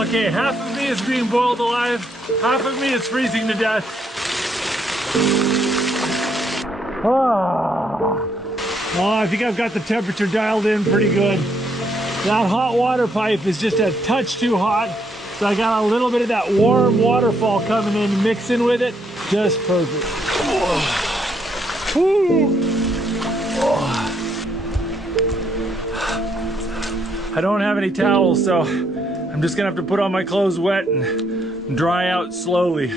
Okay, half of me is being boiled alive, half of me is freezing to death. Oh, I think I've got the temperature dialed in pretty good. That hot water pipe is just a touch too hot, so I got a little bit of that warm waterfall coming in, mixing with it. Just perfect. I don't have any towels, so I'm just gonna have to put on my clothes wet and dry out slowly.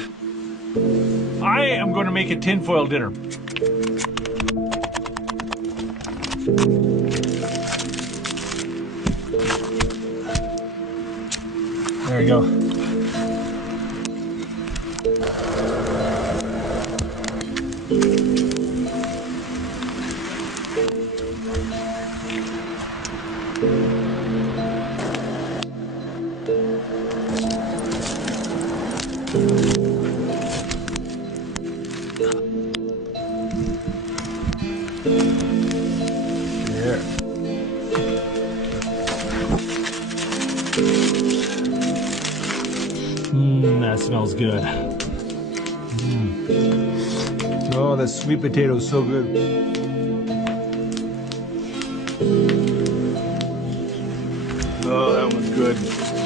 I am going to make a tinfoil dinner. There we go. There. That smells good. Oh, that sweet potato is so good. Oh, that one's good.